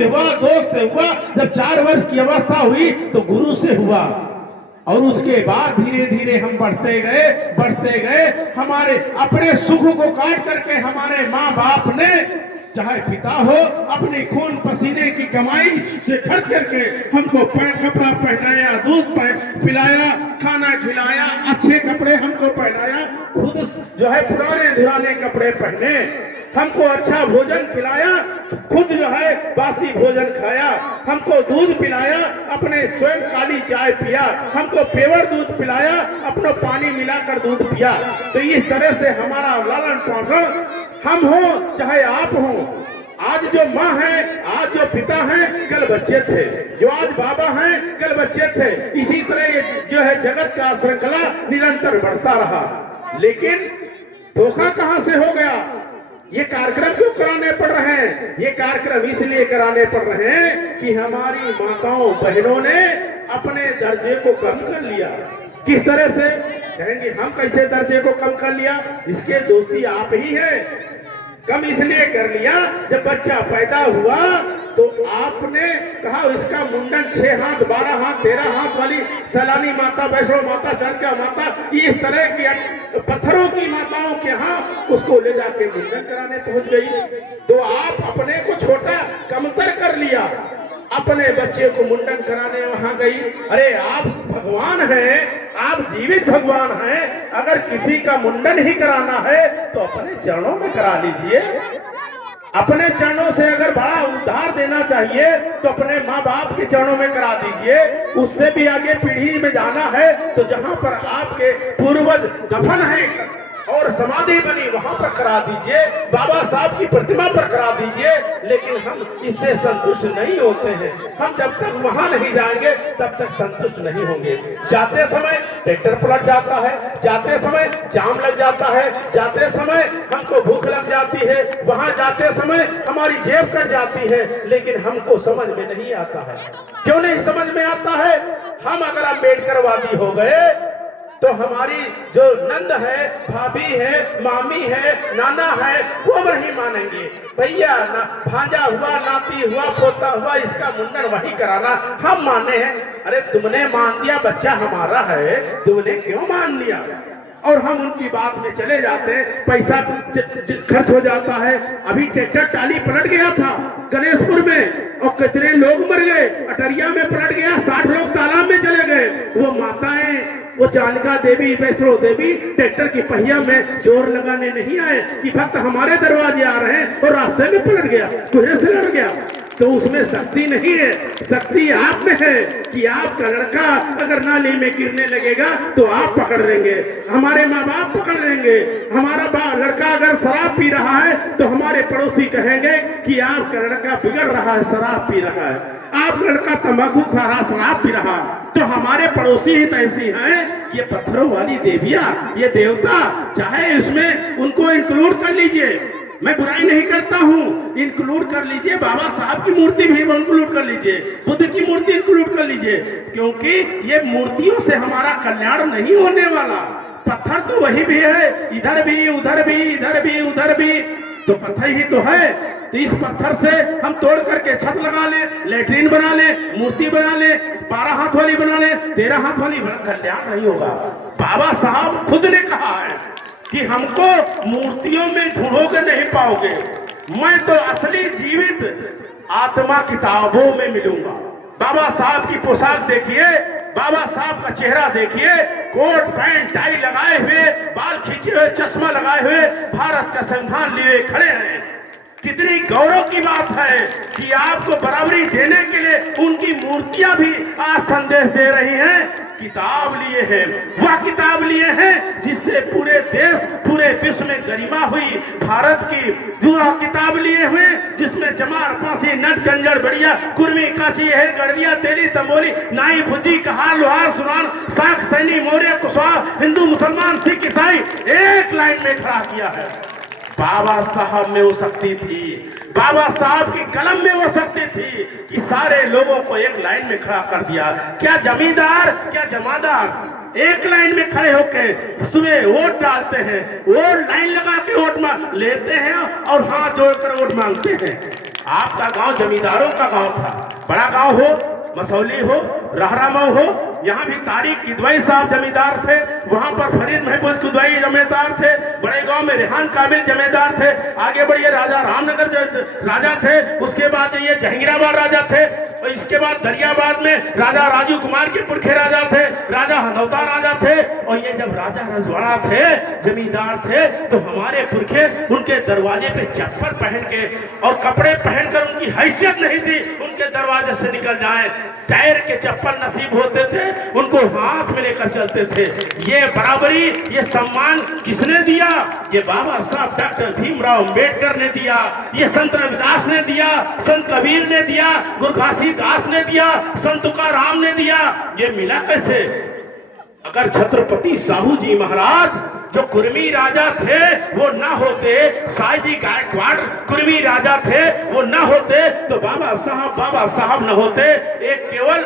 से हुआ, दोस्त से हुआ, जब 4 वर्ष की अवस्था हुई तो गुरु से हुआ। और उसके बाद धीरे धीरे हम बढ़ते गए। हमारे अपने सुख को काट करके हमारे माँ बाप ने, चाहे पिता हो, अपनी खून पसीने की कमाई से खर्च करके हमको कपड़ा पहनाया, दूध पिलाया, खाना खिलाया, अच्छे कपड़े हमको पहनाया, खुद जो है पुराने धुराने कपड़े पहने, हमको अच्छा भोजन खिलाया, खुद जो है बासी भोजन खाया, हमको दूध पिलाया, अपने स्वयं काली चाय पिया, हमको पेवर दूध पिलाया, अपना पानी मिलाकर दूध पिया। तो इस तरह से हमारा लालन पालन, हम हो चाहे आप हो, आज जो माँ है, आज जो पिता हैं, कल बच्चे थे, जो आज बाबा हैं, कल बच्चे थे। इसी तरह ये जो है जगत का श्रृंखला निरंतर बढ़ता रहा। लेकिन धोखा कहां से हो गया? ये कार्यक्रम क्यों कराने पड़ रहे हैं? ये कार्यक्रम इसलिए कराने पड़ रहे हैं कि हमारी माताओं बहनों ने अपने दर्जे को कम कर लिया। किस तरह से? कहेंगे हम कैसे दर्जे को कम कर लिया? इसके दोषी आप ही हैं। कम इसलिए कर लिया, जब बच्चा पैदा हुआ तो आपने कहा इसका मुंडन 6 हाथ, 12 हाथ, 13 हाथ वाली सैलानी माता, वैष्णो माता, चरका माता, इस तरह की पत्थरों की माताओं के यहाँ उसको ले जाके मुंडन कराने पहुंच गई। तो आप अपने को छोटा कमतर कर लिया, अपने बच्चे को मुंडन कराने वहां गई। अरे आप भगवान हैं, आप जीवित भगवान हैं। अगर किसी का मुंडन ही कराना है तो अपने चरणों में करा लीजिए। अपने चरणों से अगर बड़ा उद्धार देना चाहिए तो अपने माँ बाप के चरणों में करा दीजिए। उससे भी आगे पीढ़ी में जाना है तो जहां पर आपके पूर्वज दफन है और समाधि बनी वहां पर करा दीजिए, बाबा साहब की प्रतिमा पर करा दीजिए। लेकिन हम इससे संतुष्ट नहीं होते हैं। हम जब तक वहां नहीं जाएंगे तब तक संतुष्ट नहीं होंगे। जाते समय ट्रैक्टर पलट जाता है, जाते समय जाम लग जाता है, जाते समय हमको भूख लग जाती है, वहां जाते समय हमारी जेब कट जाती है, लेकिन हमको समझ में नहीं आता है। क्यों नहीं समझ में आता है? हम अगर अम्बेडकरवादी हो गए तो हमारी जो नंद है, भाभी है, मामी है, नाना है, वो नहीं मानेंगे। भैया ना भांजा हुआ, नाती हुआ, पोता हुआ, इसका मुंडन वही कराना हम माने हैं। अरे तुमने मान दिया, बच्चा हमारा है, तुमने क्यों मान लिया? और हम उनकी बात में चले जाते हैं, पैसा खर्च हो जाता है। अभी ट्रैक्टर टाली पलट गया था गणेशपुर में और कितने लोग मर गए। अटरिया में पलट गया, 60 लोग तालाब में चले गए। वो माताएं, वो चालिका देवी, वैष्णो देवी ट्रैक्टर की पहिया में जोर लगाने नहीं आए कि भक्त हमारे दरवाजे आ रहे हैं और रास्ते में पलट गया, कुएं से लड़ गया। तो उसमें शक्ति नहीं है, शक्ति आप में है कि आपका लड़का अगर नाली में गिरने लगेगा तो आप पकड़ लेंगे, हमारे माँ बाप पकड़ लेंगे। हमारा लड़का अगर शराब पी रहा है तो हमारे पड़ोसी कहेंगे कि आपका लड़का बिगड़ रहा है, शराब पी रहा है। आप लड़का तंबाकू खा रहा, शराब पी रहा, तो हमारे पड़ोसी ही तो ऐसी हैं। ये पत्थरों वाली देवियां, ये देवता, चाहे इसमें उनको इंक्लूड कर लीजिए, मैं बुराई नहीं करता हूँ, इंक्लूड कर लीजिए। बाबा साहब की मूर्ति भी इंक्लूड कर लीजिए, बुद्ध की मूर्ति इंक्लूड कर लीजिए, क्योंकि ये मूर्तियों से हमारा कल्याण नहीं होने वाला। पत्थर तो वही भी है, इधर भी, उधर भी, इधर भी, उधर भी, तो पत्थर ही तो है। तो इस पत्थर से हम तोड़ करके छत लगा ले, लेटरिन बना ले, मूर्ति बना ले, 12 हाथ वाली बना ले, 13 हाथ वाली, कल्याण नहीं होगा। बाबा साहब खुद ने कहा है कि हमको मूर्तियों में ढूंढोगे नहीं पाओगे, मैं तो असली जीवित आत्मा किताबों में मिलूंगा। बाबा साहब की पोशाक देखिए, बाबा साहब का चेहरा देखिए, कोट पैंट टाई लगाए हुए, बाल खींचे हुए, चश्मा लगाए हुए, भारत का संविधान लिए खड़े हैं। कितनी गौरव की बात है कि आपको बराबरी देने के लिए उनकी मूर्तियां भी आज संदेश दे रही हैं। किताब लिए हैं, वह किताब लिए हैं जिससे पूरे देश, पूरे विश्व में गरिमा हुई। भारत की जो किताब लिए हुए जिसमें जमार, पासी, नट, कंजर, बढ़िया, कुर्मी, काची है, गड़विया, तेली, तंबोली, नाई, भुजी, कहार, लोहार, सुनार, साख, सैनी, मौर्य, कुशवाहा, हिंदू, मुसलमान, सिख, ईसाई एक लाइन में खड़ा किया है। बाबा साहब में वो शक्ति थी, बाबा साहब की कलम में वो शक्ति थी कि सारे लोगों को एक लाइन में खड़ा कर दिया। क्या जमींदार, क्या जमादार एक लाइन में खड़े होकर सुबह वोट डालते हैं, वो लाइन लगा के वोट लेते हैं और हाथ जोड़कर वोट मांगते हैं। आपका गांव जमींदारों का गांव था। बड़ा गांव हो, मसौली हो, रहरामऊ हो, यहाँ भी तारिक किदवई साहब जमींदार थे, वहां पर फरीद महबूब किदवई जमींदार थे, बड़े गांव में रेहान काबिल जमींदार थे, आगे बढ़िए राजा रामनगर राजा थे, उसके बाद ये जहांगीराबाद राजा थे, और इसके बाद दरियाबाद में राजा राजू कुमार के पुरखे राजा थे, राजा हनौता राजा थे। और ये जब राजा रजवाड़ा थे, जमींदार थे, तो हमारे पुरखे उनके दरवाजे पे चप्पल पहन के और कपड़े पहनकर, उनकी हैसियत नहीं थी उनके दरवाजे से निकल जाए, पैर के चप्पल नसीब होते थे, उनको हाथ में लेकर चलते थे। ये बराबरी, ये सम्मान किसने दिया? ये बाबा साहब डॉक्टर भीमराव अंबेडकर ने दिया, ये संत रविदास ने दिया, संत कबीर ने दिया, गुरु घासीदास ने दिया, संत तुकाराम ने दिया। ये मिला कैसे? अगर छत्रपति साहू जी महाराज जो कुर्मी राजा थे वो ना होते, साईजी गायकवाड़ कुर्मी राजा थे वो ना होते, तो बाबा साहब न होते, एक केवल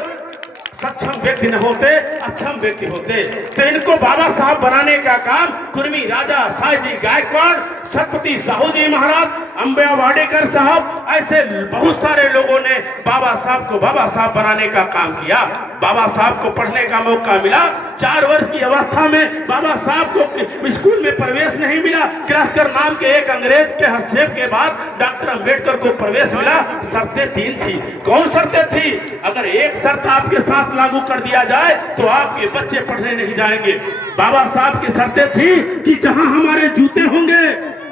सक्षम व्यक्ति न होते, अक्षम व्यक्ति होते। तो इनको बाबा साहब बनाने का काम कुर्मी राजा साईजी गायकवाड़, छत्रपति साहू जी महाराज, अंबिया वाडेकर साहब, ऐसे बहुत सारे लोगों ने बाबा साहब को बाबा साहब बनाने का काम किया। बाबा साहब को पढ़ने का मौका मिला। 4 वर्ष की अवस्था में बाबा साहब को स्कूल में प्रवेश नहीं मिला। क्लास्कर नाम के एक अंग्रेज के हस्तक्षेप के बाद डॉक्टर अंबेडकर को प्रवेश मिला। शर्तें 3 थी। कौन शर्तें थी? अगर एक शर्त आपके साथ लागू कर दिया जाए तो आपके बच्चे पढ़ने नहीं जाएंगे। बाबा साहब की शर्तें थी कि जहां हमारे जूते होंगे,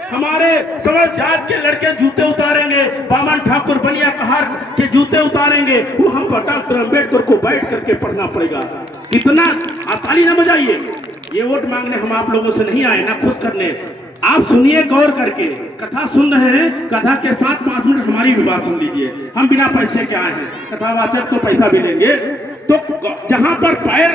हमारे सवर्ण जात के लड़के जूते उतारेंगे, बामन ठाकुर बनिया कहार के जूते उतारेंगे, वो हम पर डॉक्टर अंबेडकर को बैठ करके पढ़ना पड़ेगा। कितना ताली ना बजाइए। ये वोट मांगने हम आप लोगों से नहीं आए, ना खुश करने। आप सुनिए गौर करके, कथा सुन रहे हैं, कथा के साथ 5 मिनट हमारी भी बात सुन लीजिए। हम बिना पैसे के आए हैं, कथावाचक तो पैसा भी लेंगे। तो जहां पर पैर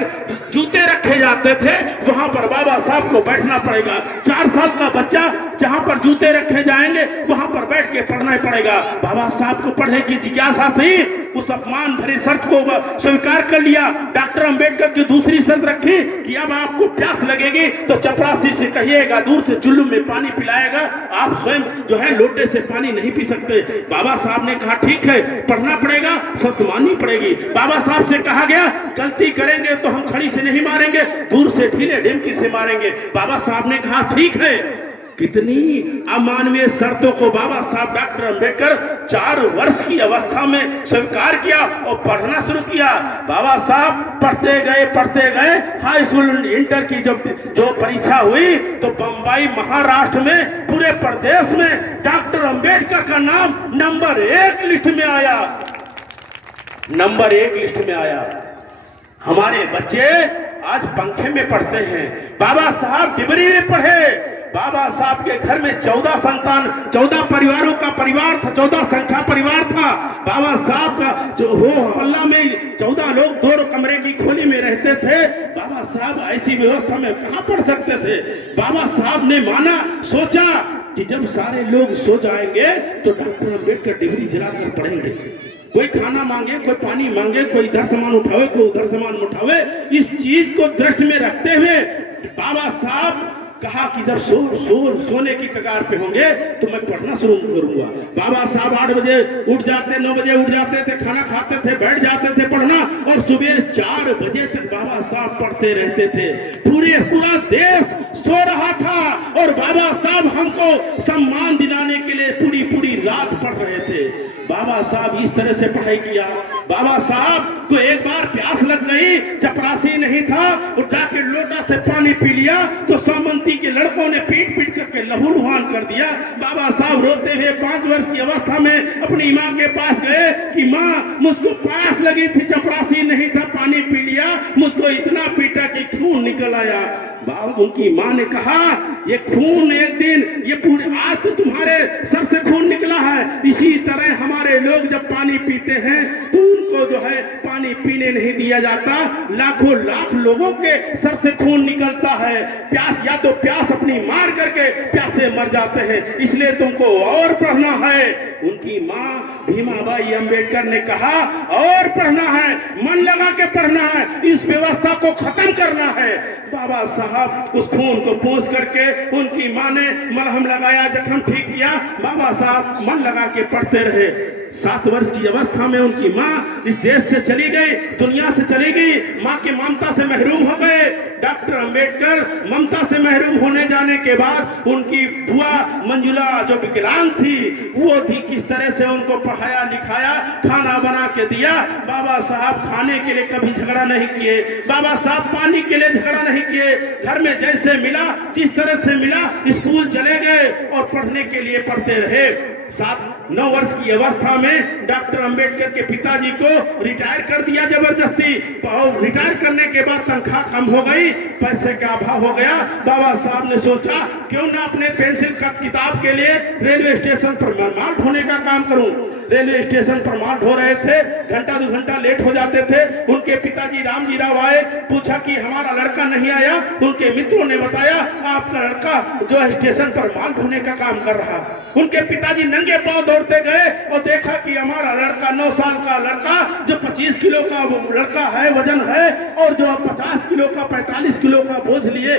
जूते रखे जाते थे वहां पर बाबा साहब को बैठना पड़ेगा। 4 साल का बच्चा जहां पर जूते रखे जाएंगे वहां पर बैठ के पढ़ना पड़ेगा। बाबा साहब को पढ़ने की जिज्ञासा थी, उस अपमान भरी शर्त को स्वीकार कर लिया। डॉक्टर अंबेडकर की दूसरी शर्त रखी कि अब आपको प्यास लगेगी तो चपरासी से कहिएगा, दूर से चुल्लू में पानी पिलाएगा, आप स्वयं जो है लोटे से पानी नहीं पी सकते। बाबा साहब ने कहा ठीक है, पढ़ना पड़ेगा, शर्त माननी पड़ेगी। बाबा साहब से कहा गया गलती करेंगे तो हम छड़ी से नहीं मारेंगे, दूर से ढीले ढेमकी से मारेंगे। बाबा साहब ने कहा ठीक है। कितनी अमानवीय शर्तों को बाबा साहब डॉक्टर अंबेडकर 4 वर्ष की अवस्था में स्वीकार किया और पढ़ना शुरू किया। बाबा साहब पढ़ते गए। हाई स्कूल इंटर की जो परीक्षा हुई तो बंबई महाराष्ट्र में पूरे प्रदेश में डॉक्टर अंबेडकर का नाम नंबर 1 लिस्ट में आया। नंबर 1 लिस्ट में आया। हमारे बच्चे आज पंखे में पढ़ते हैं। बाबा साहब डिबरी में पढ़े। बाबा साहब के घर में 14 संतान, 14 परिवारों का परिवार था, 14 संख्या परिवार था। बाबा साहब का जो हो हल्ला में 14 लोग 2 कमरे की खोली में रहते थे। बाबा साहब ऐसी व्यवस्था में कहां पढ़ सकते थे? बाबा साहब ने माना, सोचा कि जब सारे लोग सो जाएंगे तो डॉक्टर अंबेडकर डिबरी जलाकर पढ़ेंगे। कोई खाना मांगे, कोई पानी मांगे, कोई इधर सामान उठावे, कोई उधर सामान उठावे। इस चीज को दृष्टि में रखते हुए बाबा साहब कहा कि जब सोने की कगार पे होंगे तो मैं पढ़ना शुरू करूंगा। बाबा साहब 8 बजे उठ जाते, 9 बजे उठ जाते थे, खाना खाते थे, बैठ जाते थे पढ़ना, और सुबह 4 बजे तक बाबा साहब पढ़ते रहते थे। पूरा देश सो रहा था और बाबा साहब हमको सम्मान दिलाने के लिए पूरी रात पढ़ रहे थे। बाबा साहब इस तरह से पढ़ाई किया। बाबा साहब को एक बार प्यास लग गई, चपरासी नहीं था, उठा के लोटा से पानी पी लिया तो सामंती के लड़कों ने पीट करके लहूलुहान कर दिया। बाबा साहब रोते हुए 5 वर्ष की अवस्था में अपनी माँ के पास गए कि माँ मुझको प्यास लगी थी, चपरासी नहीं था, पानी पी लिया, मुझको इतना पीटा कि खून निकल आया। उनकी माँ ने कहा ये खून एक दिन, ये पूरे आज तो तुम्हारे सर से खून निकला है, इसी तरह हमारे लोग जब पानी पीते हैं तो उनको जो है पानी पीने नहीं दिया जाता। लाखों लाख लोगों के सर से खून निकलता है। प्यास, या तो प्यास अपनी मार करके प्यासे मर जाते हैं, इसलिए तुमको और पढ़ना है। उनकी माँ भीमाबाई अंबेडकर ने कहा और पढ़ना है, मन लगा के पढ़ना है, इस व्यवस्था को खत्म करना है। बाबा साहब उस खून को पोंछ करके उनकी मां ने मलहम लगाया, जख्म ठीक किया, बाबा साहब मन लगा के पढ़ते रहे। 7 वर्ष की अवस्था में उनकी माँ इस देश से चली गई, दुनिया से चली गई, माँ की ममता से महरूम हो गए। डॉक्टर अंबेडकर ममता से महरूम होने जाने के बाद उनकी बुआ मंजुला जो विकलांग थी, वो भी किस तरह से उनको पढ़ाया लिखाया, खाना बना के दिया। बाबा साहब खाने के लिए कभी झगड़ा नहीं किए, बाबा साहब पानी के लिए झगड़ा नहीं किए, घर में जैसे मिला जिस तरह से मिला स्कूल चले गए और पढ़ने के लिए पढ़ते रहे। 7-9 वर्ष की अवस्था में डॉक्टर अंबेडकर के पिताजी को रिटायर कर दिया जबरदस्ती, और रिटायर करने के बाद तनख्वाह कम हो गई, पैसे का अभाव हो गया। बाबा साहब ने सोचा क्यों ना अपने पेंसिल कट किताब के लिए रेलवे स्टेशन पर माल ढोने का काम करूं। रेलवे स्टेशन पर माल ढो रहे थे, घंटा 2 घंटा लेट हो जाते थे। उनके पिताजी रामजी राव आए, पूछा कि हमारा लड़का नहीं आया। उनके मित्रों ने बताया आपका लड़का जो है स्टेशन पर माल ढोने का काम कर रहा। उनके पिताजी नंगे पांव दौड़ते गए और देखा कि हमारा लड़का 9 साल का लड़का जो 25 किलो का लड़का है, वजन है, और जो 50 किलो का 45 किलो का बोझ लिए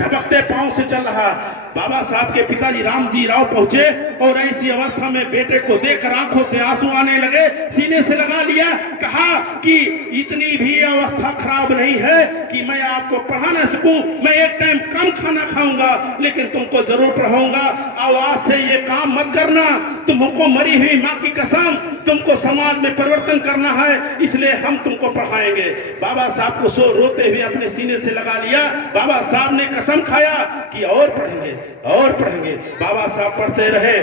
ढबकते पांव से चल रहा। बाबा साहब के पिताजी रामजी राव पहुंचे और ऐसी अवस्था में बेटे को देखकर आंखों से आंसू आने लगे, सीने से लगा लिया, कहा कि इतनी भी अवस्था खराब नहीं है कि मैं आपको पढ़ा ना सकूं, मैं एक टाइम कम खाना खाऊंगा लेकिन तुमको जरूर पढ़ाऊंगा। आज से ये काम मत करना, तुमको मरी हुई माँ की कसम, तुमको समाज में परिवर्तन करना है, इसलिए हम तुमको पढ़ाएंगे। बाबा साहब को रोते हुए अपने सीने से लगा लिया। बाबा साहब ने कसम खाया कि और पढ़ेंगे और पढ़ेंगे। बाबा साहब पढ़ते रहे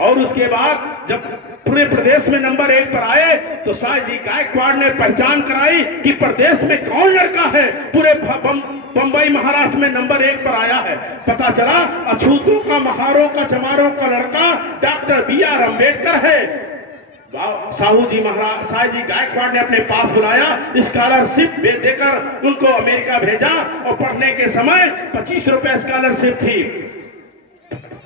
और उसके बाद जब पूरे प्रदेश में नंबर 1 पर आए तो साहजी गायकवाड़ ने पहचान कराई कि प्रदेश में कौन लड़का है पूरे बंबई महाराष्ट्र में नंबर 1 पर आया है। पता चला अछूतों का, महारों का, चमारों का लड़का डॉक्टर BR अम्बेडकर है। साहूजी महाराज साहजी गायकवाड़ ने अपने पास बुलाया, स्कॉलरशिप देकर उनको अमेरिका भेजा और पढ़ने के समय 25 रुपए स्कॉलरशिप थी।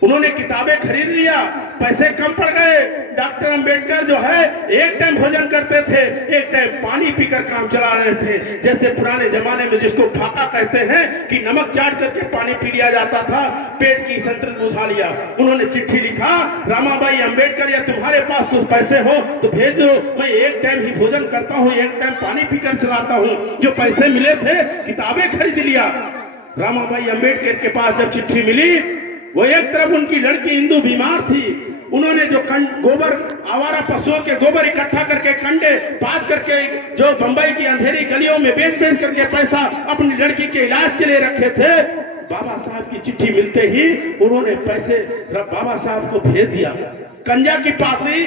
उन्होंने किताबें खरीद लिया, पैसे कम पड़ गए। डॉक्टर अंबेडकर जो है एक टाइम भोजन करते थे, एक टाइम पानी पीकर काम चला रहे थे। जैसे पुराने जमाने में जिसको ठाका कहते हैं कि नमक चाट करके पानी पी लिया जाता था, पेट की संतृप्ति बुझा लिया। उन्होंने चिट्ठी लिखा, रामाबाई अंबेडकर या तुम्हारे पास कुछ पैसे हो तो भेज दो, मैं एक टाइम ही भोजन करता हूँ, एक टाइम पानी पीकर चलाता हूँ। जो पैसे मिले थे किताबें खरीद लिया। रामाबाई अंबेडकर के पास जब चिट्ठी मिली, वो एक तरफ उनकी लड़की इंदु बीमार थी, उन्होंने जो गोबर, आवारा पशुओं के गोबर इकट्ठा करके कंडे पात करके जो बंबई की अंधेरी गलियों में बेच करके पैसा अपनी लड़की के इलाज के लिए रखे थे, बाबा साहब की चिट्ठी मिलते ही उन्होंने पैसे बाबा साहब को भेज दिया। कंजा की पाती,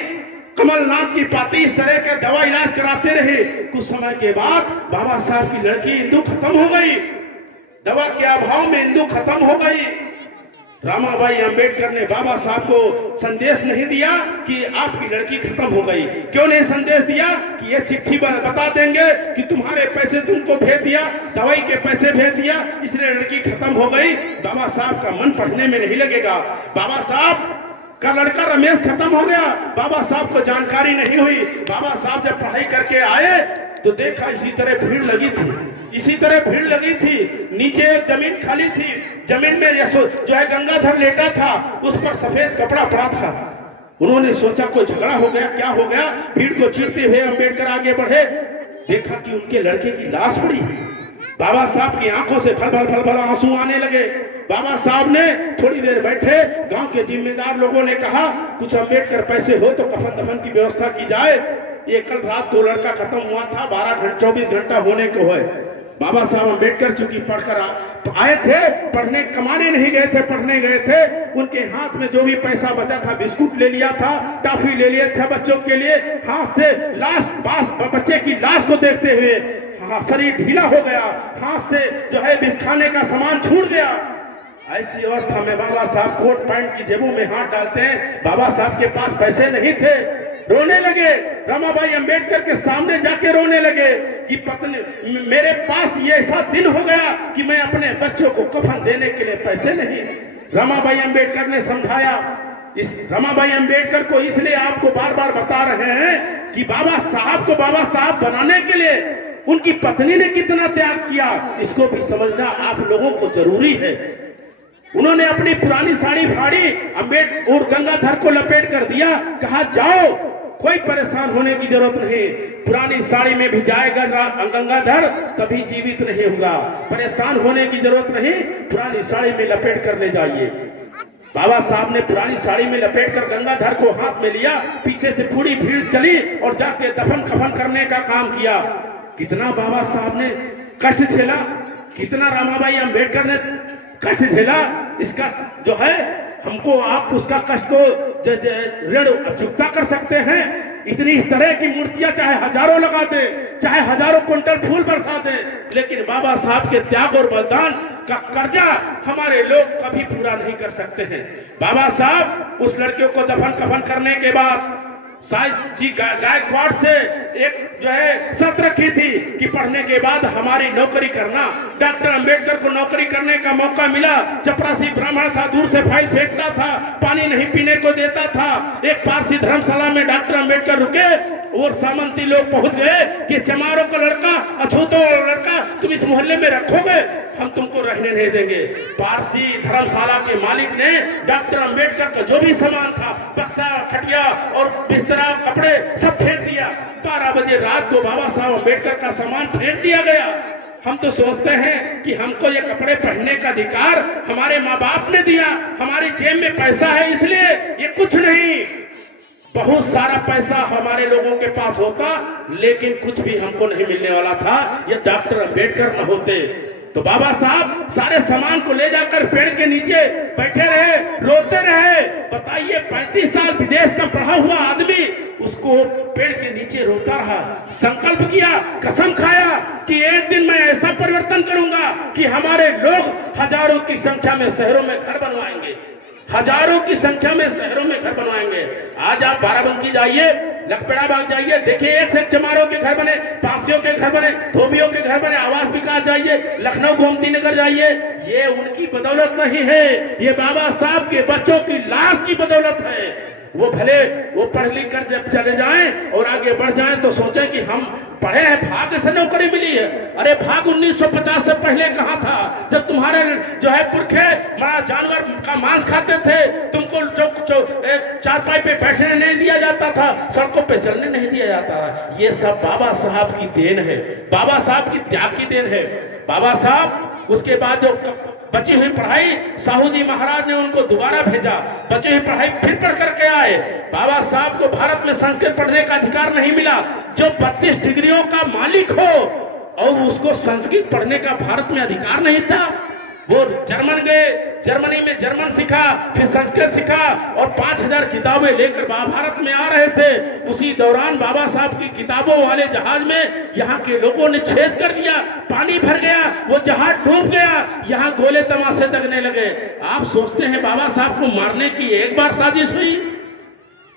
कमलनाथ की पाती, इस तरह के दवा इलाज कराते रहे। कुछ समय के बाद बाबा साहब की लड़की इंदु खत्म हो गई, दवा के अभाव में इंदु खत्म हो गई। रामाबाई अंबेडकर ने बाबा साहब को संदेश नहीं दिया कि आपकी लड़की खत्म हो गई। क्यों नहीं संदेश दिया कि ये चिट्ठी बता देंगे कि तुम्हारे पैसे तुमको भेज दिया, दवाई के पैसे भेज दिया, इसलिए लड़की खत्म हो गई। बाबा साहब का मन पढ़ने में नहीं लगेगा। बाबा साहब का लड़का रमेश खत्म हो गया, बाबा साहब को जानकारी नहीं हुई। बाबा साहब जब पढ़ाई करके आए तो देखा इसी तरह भीड़ लगी थी, इसी तरह भीड़ लगी थी। नीचे एक जमीन खाली थी, जमीन में जो है गंगाधर लेटा था, उस पर सफेद कपड़ा पड़ा था। उन्होंने सोचा कोई झगड़ा हो गया, क्या हो गया। भीड़ को चीरते हुए अंबेडकर आगे बढ़े, देखा कि उनके लड़के की लाश पड़ी। बाबा साहब की आंखों से फल फल आंसू आने लगे। बाबा साहब ने थोड़ी देर बैठे, गांव के जिम्मेदार लोगों ने कहा कुछ अंबेडकर पैसे हो तो कफन दफन की व्यवस्था की जाए। ये कल रात को लड़का खत्म हुआ था, 24 घंटा होने को है। बाबा साहब अंबेडकर चूंकि पढ़कर आए थे, पढ़ने कमाने नहीं गए थे, पढ़ने गए थे। उनके हाथ में जो भी पैसा बचा था, बिस्कुट ले लिया था, टॉफी ले लिया था बच्चों के लिए। हाथ से लाश, बच्चे की लाश को देखते हुए शरीर ढीला हो गया, हाथ से जो है खाने का सामान छूट गया। ऐसी अवस्था में बाबा साहब कोट पैंट की जेबों में हाथ डालते हैं। बाबा साहब के पास पैसे नहीं थे, रोने लगे। रमाबाई अंबेडकर के सामने जाके रोने लगे कि पत्नी, मेरे पास ये ऐसा दिन हो गया कि मैं अपने बच्चों को कफन देने के लिए पैसे नहीं। रमाबाई अंबेडकर ने समझाया, इस रमाबाई अंबेडकर को इसलिए आपको बार बार बता रहे हैं कि बाबा साहब को बाबा साहब बनाने के लिए उनकी पत्नी ने कितना त्याग किया, इसको भी समझना आप लोगों को जरूरी है। उन्होंने अपनी पुरानी साड़ी फाड़ी, अंबेडकर और गंगाधर को लपेट कर दिया, कहा जाओ, कोई परेशान होने की जरूरत नहीं। पुरानी साड़ी में भी जाएगा गंगाधर, तभी जीवित नहीं होगा। परेशान होने की जरूरत नहीं, पुरानी साड़ी में लपेट कर ले जाइए। बाबा साहब ने पुरानी साड़ी में लपेट कर गंगाधर को हाथ में लिया, पीछे से पूरी भीड़ चली और जाके दफन कफन करने का काम किया। कितना बाबा साहब ने कष्ट झेला, कितना रमाबाई अंबेडकर ने कष्ट झेला, इसका जो है हमको आप उसका कष्ट को ऋण चुकता कर सकते हैं। इतनी इस तरह की मूर्तियां चाहे हजारों लगा दे, चाहे हजारों कुंटल फूल बरसा दे, लेकिन बाबा साहब के त्याग और बलिदान का कर्जा हमारे लोग कभी पूरा नहीं कर सकते हैं। बाबा साहब उस लड़कियों को दफन कफन करने के बाद शायद जी गायकवाड़ से एक जो है शर्त रखी थी कि पढ़ने के बाद हमारी नौकरी करना। डॉक्टर अंबेडकर को नौकरी करने का मौका मिला। चपरासी ब्राह्मण था, दूर से फाइल फेंकता था, पानी नहीं पीने को देता था। एक पारसी धर्मशाला में डॉक्टर अंबेडकर रुके और सामंती लोग पहुंच गए कि चमारों का लड़का, अछूतों का लड़का तुम इस मोहल्ले में रखोगे, हम तुमको रहने नहीं देंगे। पारसी धर्मशाला के मालिक ने डॉक्टर अंबेडकर का जो भी सामान था, बक्सा, खटिया और बिस्तरा, कपड़े सब फेंक दिया। 12 बजे रात को बाबा साहब अंबेडकर का सामान फेंक दिया गया। हम तो सोचते हैं कि हमको ये कपड़े पहनने का अधिकार हमारे माँ बाप ने दिया, हमारी जेब में पैसा है इसलिए, ये कुछ नहीं। बहुत सारा पैसा हमारे लोगों के पास होता, लेकिन कुछ भी हमको नहीं मिलने वाला था ये डॉक्टर अंबेडकर न होते। तो बाबा साहब सारे सामान को ले जाकर पेड़ के नीचे बैठे रहे, रोते रहे। बताइए 35 साल विदेश का पढ़ा हुआ आदमी उसको पेड़ के नीचे रोता रहा। संकल्प किया, कसम खाया कि एक दिन मैं ऐसा परिवर्तन करूंगा कि हमारे लोग हजारों की संख्या में शहरों में घर बनवाएंगे, हजारों की संख्या में शहरों में घर बनवाएंगे। आज आप बाराबंकी जाइए, लखपेड़ा बाग जाइए, देखिए एक से एक चमारों के घर बने, पारसियों के घर बने, धोबियों के घर बने। आवास विकास जाइए, लखनऊ गोमती नगर जाइए, ये उनकी बदौलत नहीं है, ये बाबा साहब के बच्चों की लाश की बदौलत है। वो भले वो पढ़ लिख कर जब चले जाएं और आगे बढ़ जाएं तो सोचें कि हम पढ़े हैं, भाग्य से नौकरी मिली है। अरे भाग 1950 से पहले कहाँ था, जब तुम्हारे जो है पुरखे बड़ा जानवर का मांस खाते थे, तुमको चारपाई पे बैठने नहीं दिया जाता था, सड़कों पे चलने नहीं दिया जाता। ये सब बाबा साहब की देन है, बाबा साहब की त्याग की देन है। बाबा साहब उसके बाद जो बची हुई पढ़ाई साहू जी महाराज ने उनको दोबारा भेजा, बची हुई पढ़ाई फिर पढ़ करके आए। बाबा साहब को भारत में संस्कृत पढ़ने का अधिकार नहीं मिला। जो 32 डिग्रियों का मालिक हो और उसको संस्कृत पढ़ने का भारत में अधिकार नहीं था, वो जर्मन गए, जर्मनी में जर्मन सीखा, फिर संस्कृत सीखा और 5000 किताबें लेकर महाभारत में आ रहे थे। उसी दौरान बाबा साहब की किताबों वाले जहाज में यहाँ के लोगों ने छेद कर दिया, पानी भर गया, वो जहाज डूब गया, यहाँ गोले तमाशे लगने लगे। आप सोचते हैं बाबा साहब को मारने की एक बार साजिश हुई?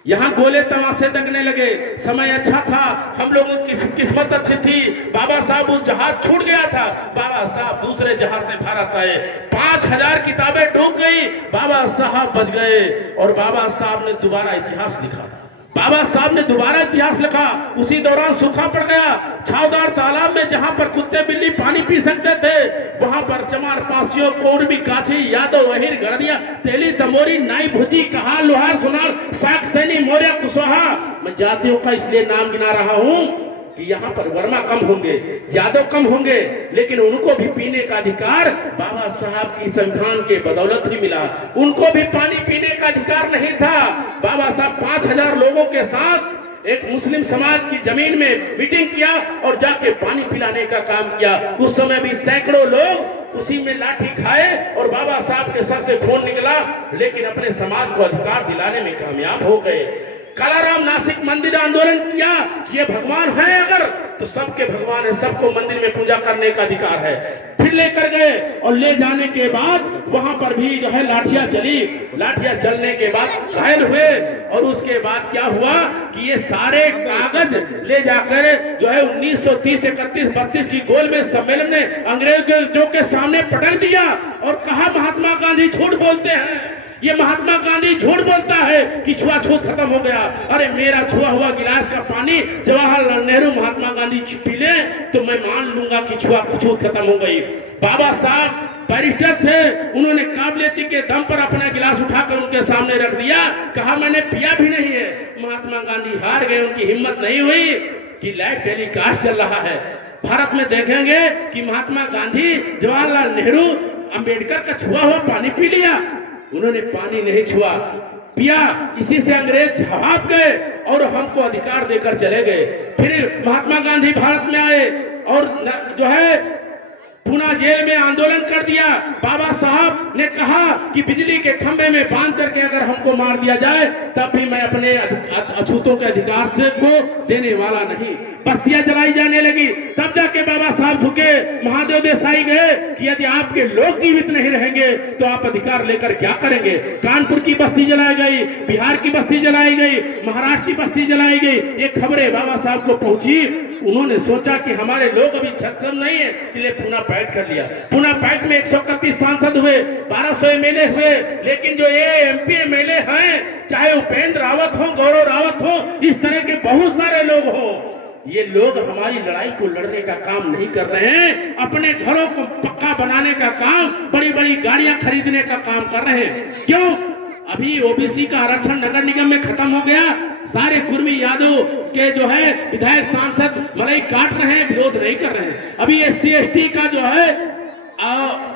यहाँ गोले तमाशे लगने लगे। समय अच्छा था, हम लोगों की किस्मत अच्छी थी, बाबा साहब उस जहाज छूट गया था, बाबा साहब दूसरे जहाज से भारत आए, 5000 किताबें डूब गई, बाबा साहब बच गए और बाबा साहब ने दोबारा इतिहास लिखा। बाबा साहब ने दोबारा इतिहास लिखा। उसी दौरान सूखा पड़ गया, छावदार तालाब में जहां पर कुत्ते बिल्ली पानी पी सकते थे, वहां पर चमार, पासियों, कौरवी, काछी, यादव, अहिर, गरदिया, तेली, तमोरी, नाई, भुजी, कहार, लोहार, सुनार, साक, सैनी, मौर्य, कुशवाहा, मैं जातियों का इसलिए नाम गिना रहा हूं कि यहाँ पर वर्मा कम होंगे, यादव कम होंगे, लेकिन उनको भी पीने का अधिकार बाबा साहब की संविधान के बदौलत ही मिला। उनको भी पानी पीने का अधिकार नहीं था। बाबा साहब 5000 लोगों के साथ एक मुस्लिम समाज की जमीन में मीटिंग किया और जाके पानी पिलाने का काम किया। उस समय भी सैकड़ों लोग उसी में लाठी खाए और बाबा साहब के सर से खून निकला, लेकिन अपने समाज को अधिकार दिलाने में कामयाब हो गए। कालाराम नासिक मंदिर आंदोलन किया, ये भगवान है अगर तो सबके भगवान है, सबको मंदिर में पूजा करने का अधिकार है। फिर लेकर गए और ले जाने के बाद वहां पर भी जो है लाठियां चली, लाठियां चलने के बाद घायल हुए और उसके बाद क्या हुआ कि ये सारे कागज ले जाकर जो है 1930, 31, 32 की गोल में सम्मेलन ने अंग्रेजों के सामने पटक दिया और कहा महात्मा गांधी झूठ बोलते हैं, ये महात्मा गांधी झूठ बोलता है कि छुआछूत खत्म हो गया। अरे मेरा छुआ हुआ गिलास का पानी जवाहरलाल नेहरू महात्मा गांधी पी ले तो मैं मान लूंगा कि छुआछूत खत्म हो गई। बाबा साहब बैरिस्टर थे, उन्होंने काबिलियती के दम पर अपना गिलास उठाकर उनके सामने रख दिया, कहा मैंने पिया भी नहीं है। महात्मा गांधी हार गए, उनकी हिम्मत नहीं हुई कि लाइव टेलीकास्ट चल रहा है। भारत में देखेंगे कि महात्मा गांधी, जवाहरलाल नेहरू, अंबेडकर का छुआ हुआ पानी पी लिया, उन्होंने पानी नहीं छुआ, पिया। इसी से अंग्रेज जवाब गए और हमको अधिकार देकर चले गए। फिर महात्मा गांधी भारत में आए और जो है पूना जेल में आंदोलन कर दिया। बाबा साहब ने कहा कि बिजली के खंभे में बांध करके अगर हमको मार दिया जाए तब भी मैं अपने अछूतों के अधिकार से को देने वाला नहीं। बस्तियां जलाई जाने लगी, तब जाके बाबा साहब झुके। महादेव देसाई गए कि यदि आपके लोग जीवित नहीं रहेंगे तो आप अधिकार लेकर क्या करेंगे। कानपुर की बस्ती जलाई गई, बिहार की बस्ती जलाई गई, महाराष्ट्र की बस्ती जलाई गई। ये खबरें बाबा साहब को पहुंची। उन्होंने सोचा कि हमारे लोग अभी सक्षम नहीं है, इसलिए पूना पैक्ट कर लिया। पूना पैक्ट में 131 सांसद हुए, 1200 एमएलए हुए। लेकिन जो ये एमपी एमएलए हैं, चाहे उपेंद्र रावत हो, गौरव रावत हो, इस तरह के बहुत सारे लोग हो, ये लोग हमारी लड़ाई को लड़ने का काम नहीं कर रहे हैं, अपने घरों को पक्का बनाने का काम, बड़ी बड़ी गाड़ियां खरीदने का काम कर रहे हैं। क्यों? अभी ओबीसी का आरक्षण नगर निगम में खत्म हो गया, सारे कुर्मी यादव के जो है विधायक सांसद मलाई काट रहे हैं, विरोध नहीं कर रहे हैं। अभी SC ST का जो है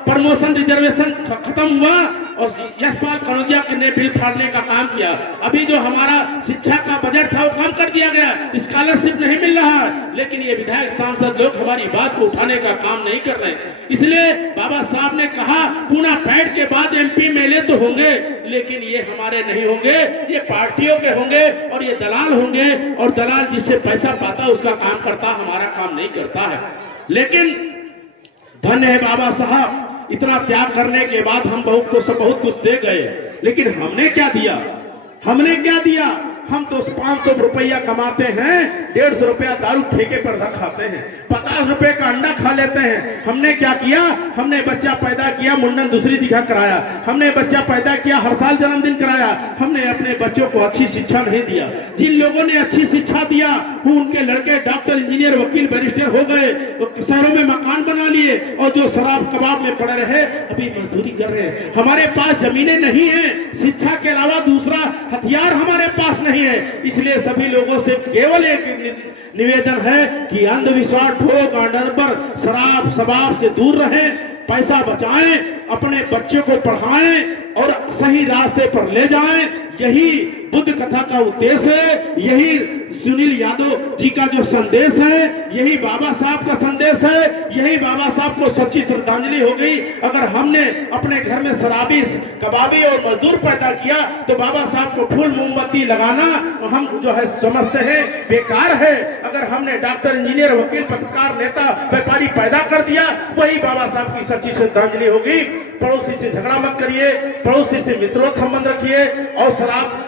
प्रमोशन रिजर्वेशन खत्म हुआ और यशपाल कनौजिया ने बिल फाड़ने का काम किया। अभी जो हमारा शिक्षा का बजट था वो कम कर दिया गया, स्कॉलरशिप नहीं मिल रहा है। लेकिन ये विधायक सांसद लोग हमारी बात को उठाने का काम नहीं कर रहे। इसलिए बाबा साहब ने कहा पूना पैक्ट के बाद MP MLA तो होंगे, लेकिन ये हमारे नहीं होंगे, ये पार्टियों के होंगे और ये दलाल होंगे। और दलाल जिससे पैसा पाता उसका काम करता, हमारा काम नहीं करता है। लेकिन धन्य है बाबा साहब, इतना त्याग करने के बाद हम बहुत कुछ दे गए। लेकिन हमने क्या दिया? हमने क्या दिया? हम तो 500 रुपया कमाते हैं, 150 रुपया दारू ठेके पर खाते हैं, 50 रुपए का अंडा खा लेते हैं। हमने क्या किया? हमने बच्चा पैदा किया, मुंडन दूसरी जगह कराया। हमने बच्चा पैदा किया, हर साल जन्मदिन कराया। हमने अपने बच्चों को अच्छी शिक्षा नहीं दिया। जिन लोगों ने अच्छी शिक्षा दिया वो उनके लड़के डॉक्टर, इंजीनियर, वकील, बैरिस्टर हो गए, शहरों में मकान बना लिए। और जो शराब कबाब में पड़े रहे अभी मजदूरी कर रहे हैं। हमारे पास जमीनें नहीं है, शिक्षा के अलावा दूसरा हथियार हमारे पास नहीं है। इसलिए सभी लोगों से केवल एक निवेदन है कि अंधविश्वास, ठोक, आडंबर, शराब शबाब से दूर रहें, पैसा बचाएं, अपने बच्चे को पढ़ाएं और सही रास्ते पर ले जाएं। यही बुद्ध कथा का उद्देश्य है, यही सुनील यादव जी का जो संदेश है, यही बाबा साहब का संदेश है, यही बाबा साहब को सच्ची श्रद्धांजलि होगी। अगर हमने अपने घर में शराबी, कबाबी और मजदूर पैदा किया तो बाबा साहब को फूल मोमबत्ती लगाना हम जो है समझते हैं बेकार है। अगर हमने डॉक्टर, इंजीनियर, वकील, पत्रकार, नेता, व्यापारी पैदा कर दिया, वही बाबा साहब की सच्ची श्रद्धांजलि होगी। पड़ोसी से झगड़ा मत करिए, पड़ोसी से मित्रवत संबंध रखिए और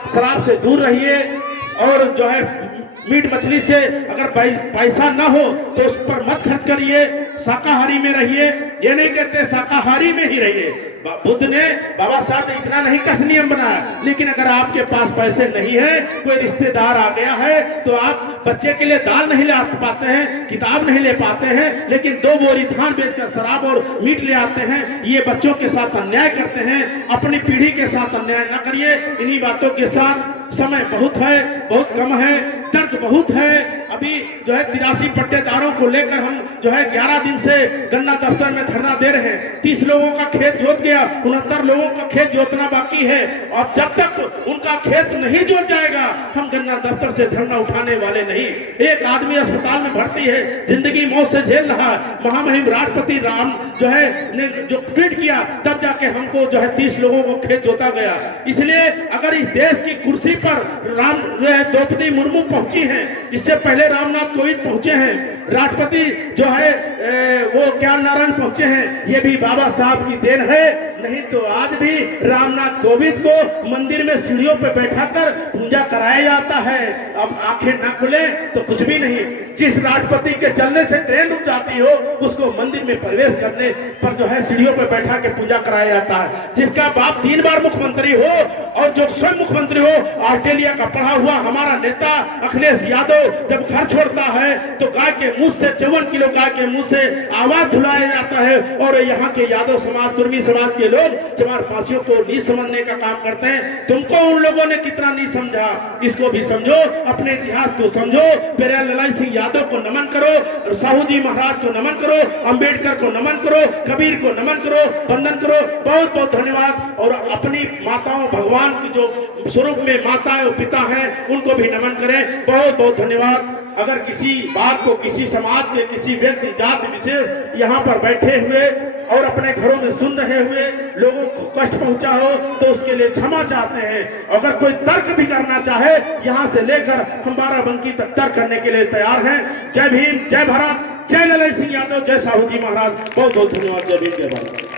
शराब से दूर रहिए। और जो है मीट मछली से अगर पैसा ना हो तो उस पर मत खर्च करिए, शाकाहारी में रहिए। ये नहीं कहते शाकाहारी में ही रहिए। बुद्ध ने, बाबा साहब ने इतना नहीं कठिन नियम बनाया। लेकिन अगर आपके पास पैसे नहीं है, कोई रिश्तेदार आ गया है तो आप बच्चे के लिए दाल नहीं ला पाते हैं, किताब नहीं ले पाते हैं, लेकिन 2 बोरी धान बेचकर शराब और मीट ले आते हैं। ये बच्चों के साथ अन्याय करते हैं, अपनी पीढ़ी के साथ अन्याय न करिए। इन्हीं बातों के साथ समय बहुत है, बहुत कम है, दर्द बहुत है। अभी जो है 83 पट्टेदारों को लेकर हम जो है 11 दिन से गन्ना दफ्तर में धरना दे रहे हैं। 30 लोगों का खेत जोत गया, 69 लोगों का खेत जोतना बाकी है। और जब तक उनका खेत नहीं जोत जाएगा हम गन्ना दफ्तर से धरना उठाने वाले नहीं। एक आदमी अस्पताल में भर्ती है, जिंदगी मौत से झेल रहा है। महामहिम राष्ट्रपति राम जो है ने जो ट्वीट किया तब जाके हमको जो है 30 लोगों को खेत जोता गया। इसलिए अगर इस देश की कुर्सी पर राम द्रौपदी मुर्मू पहुंची हैं, इससे पहले रामनाथ कोविंद पहुंचे हैं, राष्ट्रपति जो है वो ज्ञान नारायण पहुंचे हैं, ये भी बाबा साहब की देन है। नहीं तो आज भी रामनाथ कोविंद को मंदिर में सीढ़ियों पे बैठाकर पूजा कराया जाता है। अब आंखें ना खुले तो कुछ भी नहीं। जिस राष्ट्रपति के चलने से ट्रेन रुक जाती हो उसको मंदिर में प्रवेश करने पर जो है सीढ़ियों पे बैठा के पूजा कराया जाता है। जिसका बाप 3 बार मुख्यमंत्री हो और जो स्वयं मुख्यमंत्री हो, ऑस्ट्रेलिया का पढ़ा हुआ हमारा नेता अखिलेश यादव जब घर छोड़ता है तो गाय के मुंह से 54 किलो गाय के मुंह से आवाज धुलाया जाता है और यहाँ के यादव समाज, कुर्मी समाज के लोग चमार फांसियों को नहीं समझने का काम करते हैं। तुमको उन लोगों ने कितना नहीं समझा, इसको भी समझो, अपने इतिहास को समझो। पेरियार ललाई सिंह यादव को नमन करो, साहू जी महाराज को नमन करो, अंबेडकर को नमन करो, कबीर को नमन करो, वंदन करो। बहुत बहुत धन्यवाद। और अपनी माताओं, भगवान की जो स्वरूप में माता और पिता हैं उनको भी नमन करें। बहुत बहुत धन्यवाद। अगर किसी बात को किसी समाज के किसी व्यक्ति जाति विशेष यहाँ पर बैठे हुए और अपने घरों में सुन रहे हुए लोगों को कष्ट पहुंचा हो तो उसके लिए क्षमा चाहते हैं। अगर कोई तर्क भी करना चाहे यहाँ से लेकर हम बाराबंकी तक तर्क करने के लिए तैयार हैं। जय भीम, जय भारत, जय ललाई सिंह यादव, जय साहू जी महाराज। बहुत बहुत धन्यवाद। जय भीम, जय भारत।